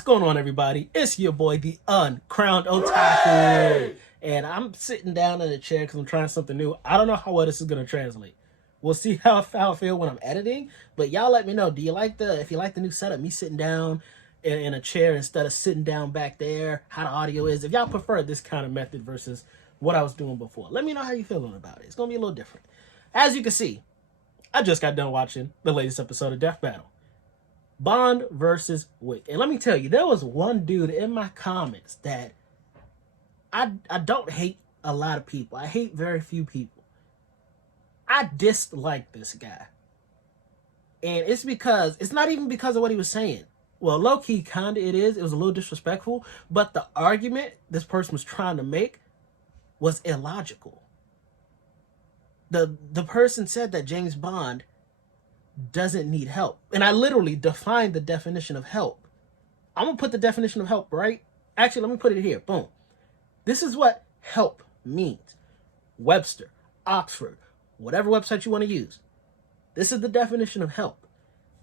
What's going on, everybody? It's your boy, the uncrowned Otaku. And I'm sitting down in a chair because I'm trying something new. I don't know how well this is going to translate. We'll see how I feel when I'm editing. But y'all let me know. Do you like if you like the new setup, me sitting down in a chair instead of sitting down back there, how the audio is? If y'all prefer this kind of method versus what I was doing before, let me know how you feeling about it. It's going to be a little different. As you can see, I just got done watching the latest episode of Deathbattle. Bond versus Wick. And let me tell you, there was one dude in my comments that I don't hate a lot of people. I hate very few people. I dislike this guy. And it's because, it's not even because of what he was saying. Well, low-key, kind of it is. It was a little disrespectful. But the argument this person was trying to make was illogical. The person said that James Bond doesn't need help. And I literally defined the definition of help. I'm going to put the definition of help right. Actually, let me put it here. Boom. This is what help means. Webster, Oxford, whatever website you want to use. This is the definition of help.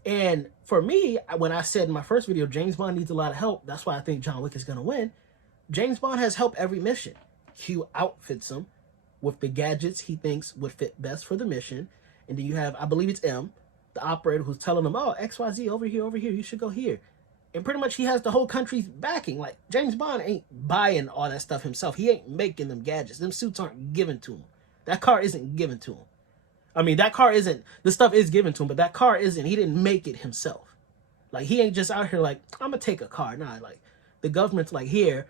And for me, when I said in my first video, James Bond needs a lot of help, that's why I think John Wick is going to win. James Bond has help every mission. Q outfits him with the gadgets he thinks would fit best for the mission. And then you have, I believe it's M, the operator, who's telling him, oh, XYZ, over here, you should go here. And pretty much he has the whole country's backing. Like, James Bond ain't buying all that stuff himself. He ain't making them gadgets. Them suits aren't given to him. That car isn't given to him. I mean, that car isn't, the stuff is given to him, but that car isn't, he didn't make it himself. Like, he ain't just out here like, I'm gonna take a car. Nah, like, the government's like, here,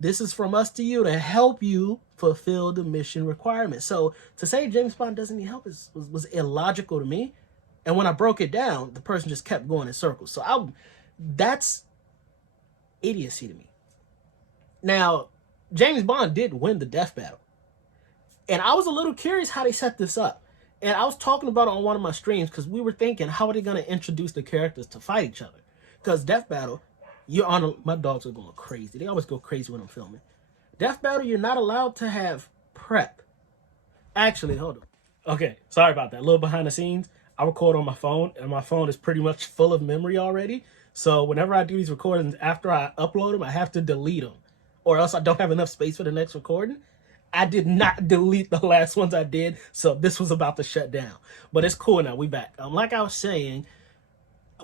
this is from us to you to help you fulfill the mission requirements. So to say James Bond doesn't need help was illogical to me. And when I broke it down, the person just kept going in circles. So that's idiocy to me. Now, James Bond did win the death battle. And I was a little curious how they set this up. And I was talking about it on one of my streams because we were thinking, how are they going to introduce the characters to fight each other? Because death battle, my dogs are going crazy. They always go crazy when I'm filming. Death battle, you're not allowed to have prep. Actually, hold on. Okay, sorry about that. A little behind the scenes. I record on my phone, and my phone is pretty much full of memory already. So whenever I do these recordings, after I upload them, I have to delete them, or else I don't have enough space for the next recording. I did not delete the last ones I did, so this was about to shut down. But it's cool now. We back. Like I was saying,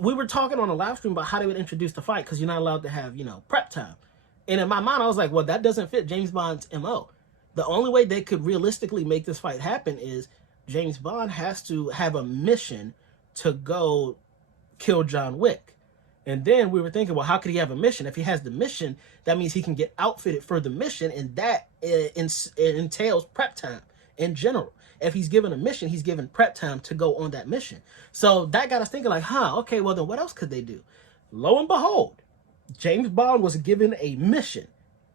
we were talking on a live stream about how they would introduce the fight because you're not allowed to have, prep time. And in my mind, I was like, well, that doesn't fit James Bond's MO. The only way they could realistically make this fight happen is James Bond has to have a mission to go kill John Wick. And then we were thinking, well, how could he have a mission? If he has the mission, that means he can get outfitted for the mission, and that entails prep time in general. If he's given a mission, he's given prep time to go on that mission. So that got us thinking like, okay, well, then what else could they do? Lo and behold, James Bond was given a mission.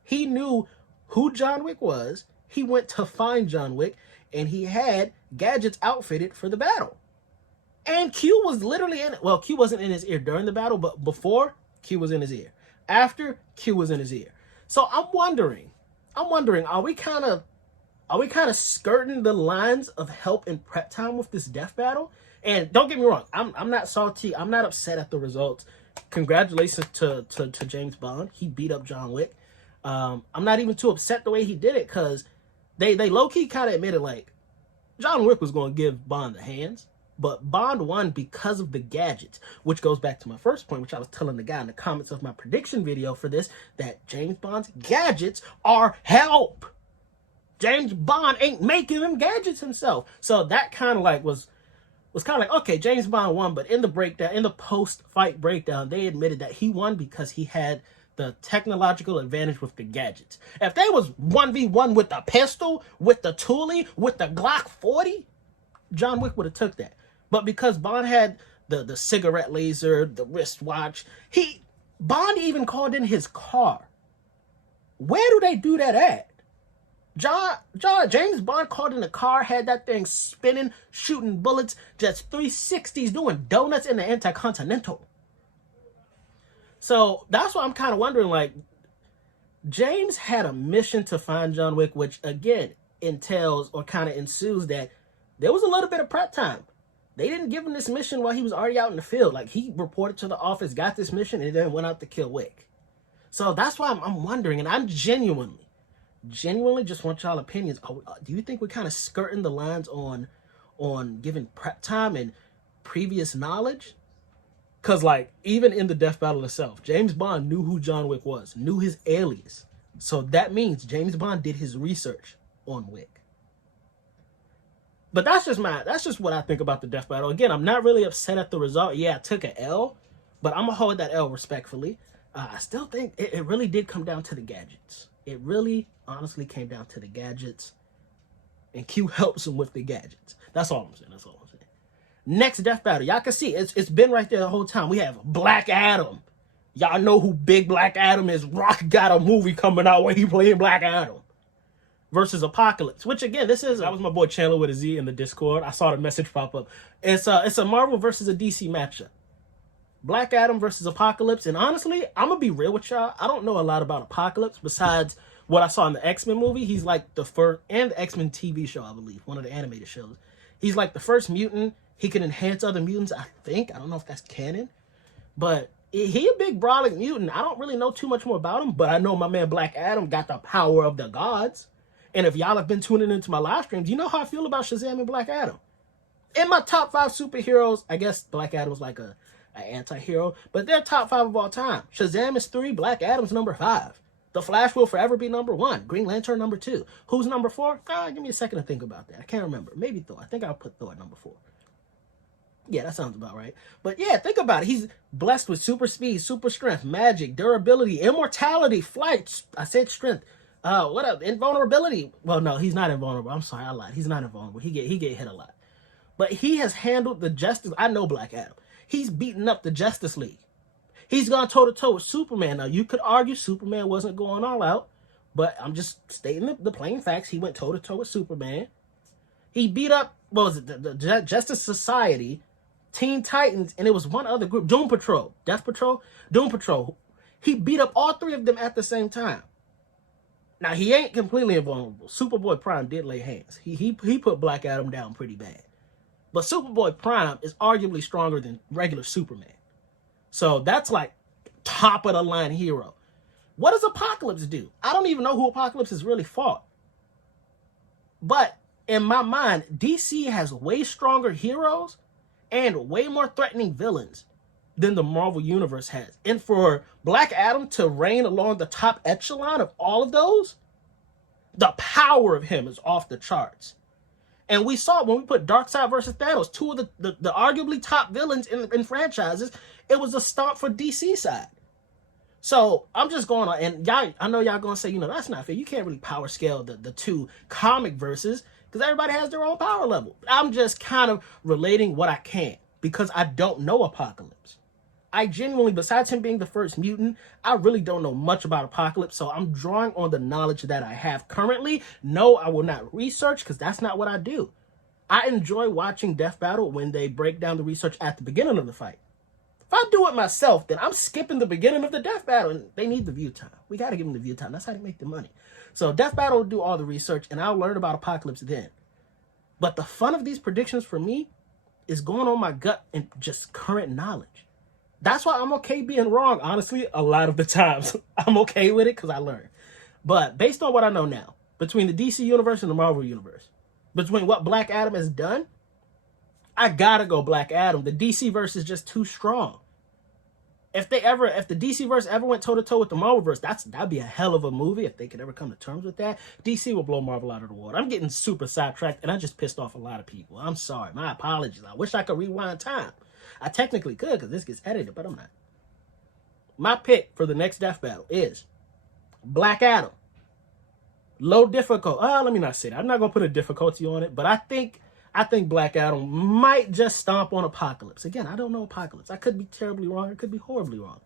He knew who John Wick was. He went to find John Wick, and he had gadgets outfitted for the battle. And Q was literally in it. Well, Q wasn't in his ear during the battle, but before, Q was in his ear. After, Q was in his ear. So I'm wondering, are we kind of skirting the lines of help and prep time with this death battle? And don't get me wrong, I'm not salty. I'm not upset at the results. Congratulations to James Bond. He beat up John Wick. I'm not even too upset the way he did it because they low-key kind of admitted, like, John Wick was going to give Bond the hands, but Bond won because of the gadgets, which goes back to my first point, which I was telling the guy in the comments of my prediction video for this, that James Bond's gadgets are help. James Bond ain't making them gadgets himself. So that kind of like was kind of like, okay, James Bond won, but in the breakdown, in the post-fight breakdown, they admitted that he won because he had the technological advantage with the gadgets. If they was 1v1 with the pistol, with the Thule, with the Glock 40, John Wick would have took that. But because Bond had the cigarette laser, the wristwatch, Bond even called in his car. Where do they do that at? James Bond called in the car, had that thing spinning, shooting bullets, just 360s, doing donuts in the Intercontinental. So that's why I'm kind of wondering, like, James had a mission to find John Wick, which again entails or kind of ensues that there was a little bit of prep time. They didn't give him this mission while he was already out in the field. Like, he reported to the office, got this mission, and then went out to kill Wick. So that's why I'm wondering, and I'm genuinely just want y'all opinions. Do you think we're kind of skirting the lines on giving prep time and previous knowledge? Because, like, even in the death battle itself, James Bond knew who John Wick was, knew his alias. So that means James Bond did his research on Wick. But that's just what I think about the death battle. Again, I'm not really upset at the result. Yeah, I took an L, but I'm gonna hold that L respectfully. I still think it really did come down to the gadgets. It really, honestly, came down to the gadgets, and Q helps him with the gadgets. That's all I'm saying. Next death battle, y'all can see it's been right there the whole time. We have Black Adam. Y'all know who Big Black Adam is. Rock got a movie coming out where he playing Black Adam. Versus Apocalypse, which again, that was my boy Chandler with a Z in the Discord. I saw the message pop up. It's a Marvel versus a DC matchup. Black Adam versus Apocalypse, and honestly, I'm gonna be real with y'all. I don't know a lot about Apocalypse besides what I saw in the X-Men movie. He's like the first, and the X-Men TV show, I believe, one of the animated shows. He's like the first mutant. He can enhance other mutants, I think. I don't know if that's canon, but he a big brolic mutant. I don't really know too much more about him, but I know my man Black Adam got the power of the gods. And if y'all have been tuning into my live streams, you know how I feel about Shazam and Black Adam. In my top 5 superheroes, I guess Black Adam's like an anti-hero, but they're top 5 of all time. Shazam is 3, Black Adam's number 5. The Flash will forever be number 1. Green Lantern number 2. Who's number 4? Give me a second to think about that. I can't remember. Maybe Thor. I think I'll put Thor at number 4. Yeah, that sounds about right. But yeah, think about it. He's blessed with super speed, super strength, magic, durability, immortality, flight. I said strength. What up? Invulnerability. Well, no, he's not invulnerable. I'm sorry, I lied. He's not invulnerable. He get hit a lot. But he has handled the Justice. I know Black Adam. He's beaten up the Justice League. He's gone toe-to-toe with Superman. Now, you could argue Superman wasn't going all out, but I'm just stating the plain facts. He went toe-to-toe with Superman. He beat up, what was it, the Justice Society, Teen Titans, and it was one other group, Doom Patrol. Doom Patrol. He beat up all 3 of them at the same time. Now, he ain't completely invulnerable. Superboy Prime did lay hands. He put Black Adam down pretty bad. But Superboy Prime is arguably stronger than regular Superman. So that's like top of the line hero. What does Apocalypse do? I don't even know who Apocalypse has really fought. But in my mind, DC has way stronger heroes and way more threatening villains than the Marvel Universe has. And for Black Adam to reign along the top echelon of all of those, the power of him is off the charts. And we saw when we put Darkseid versus Thanos, 2 of the arguably top villains in franchises, it was a stomp for DC side. So I'm just going on, and y'all, I know y'all gonna say, that's not fair. You can't really power scale the 2 comic verses because everybody has their own power level. I'm just kind of relating what I can because I don't know Apocalypse. I genuinely, besides him being the first mutant, I really don't know much about Apocalypse, so I'm drawing on the knowledge that I have currently. No, I will not research, because that's not what I do. I enjoy watching Death Battle when they break down the research at the beginning of the fight. If I do it myself, then I'm skipping the beginning of the Death Battle, and they need the view time. We got to give them the view time. That's how they make the money. So Death Battle will do all the research, and I'll learn about Apocalypse then. But the fun of these predictions for me is going on my gut and just current knowledge. That's why I'm okay being wrong, honestly, a lot of the times. I'm okay with it because I learned. But based on what I know now, between the DC universe and the Marvel universe, between what Black Adam has done, I gotta go Black Adam. The DC verse is just too strong. If the DC verse ever went toe-to-toe with the Marvel verse, that'd be a hell of a movie if they could ever come to terms with that. DC will blow Marvel out of the water. I'm getting super sidetracked, and I just pissed off a lot of people. I'm sorry. My apologies. I wish I could rewind time. I technically could because this gets edited, but I'm not. My pick for the next Death Battle is Black Adam. Low difficult. Let me not say that. I'm not going to put a difficulty on it, but I think Black Adam might just stomp on Apocalypse. Again, I don't know Apocalypse. I could be terribly wrong. I could be horribly wrong.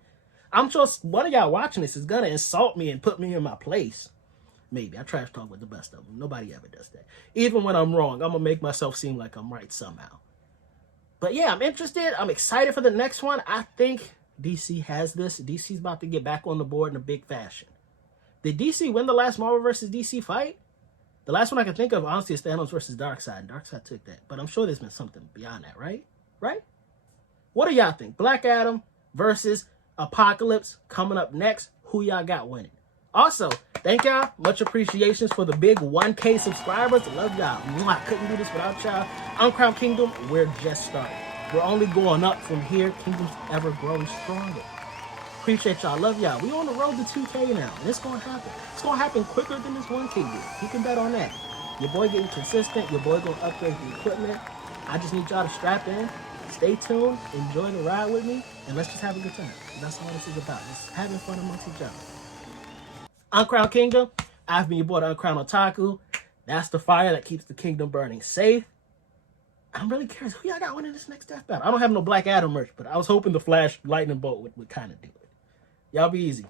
I'm sure one of y'all watching this is going to insult me and put me in my place. Maybe. I trash talk with the best of them. Nobody ever does that. Even when I'm wrong, I'm going to make myself seem like I'm right somehow. But yeah, I'm interested. I'm excited for the next one. I think DC has this. DC's about to get back on the board in a big fashion. Did DC win the last Marvel vs. DC fight? The last one I can think of, honestly, is Thanos versus Darkseid. Darkseid took that. But I'm sure there's been something beyond that, right? Right? What do y'all think? Black Adam versus Apocalypse coming up next. Who y'all got winning? Also, thank y'all. Much appreciations for the big 1K subscribers. Love y'all. I couldn't do this without y'all. Uncrowned Kingdom, we're just starting. We're only going up from here. Kingdom's ever growing stronger. Appreciate y'all. Love y'all. We on the road to 2K now. And it's going to happen. It's going to happen quicker than this 1K did. You can bet on that. Your boy getting consistent. Your boy going to upgrade the equipment. I just need y'all to strap in. Stay tuned. Enjoy the ride with me. And let's just have a good time. That's all this is about. Just having fun amongst each other. Uncrowned Kingdom. I've been your boy, the Uncrowned Otaku. That's the fire that keeps the kingdom burning safe. I'm really curious. Who y'all got winning this next death battle? I don't have no Black Adam merch, but I was hoping the Flash Lightning Bolt would kind of do it. Y'all be easy.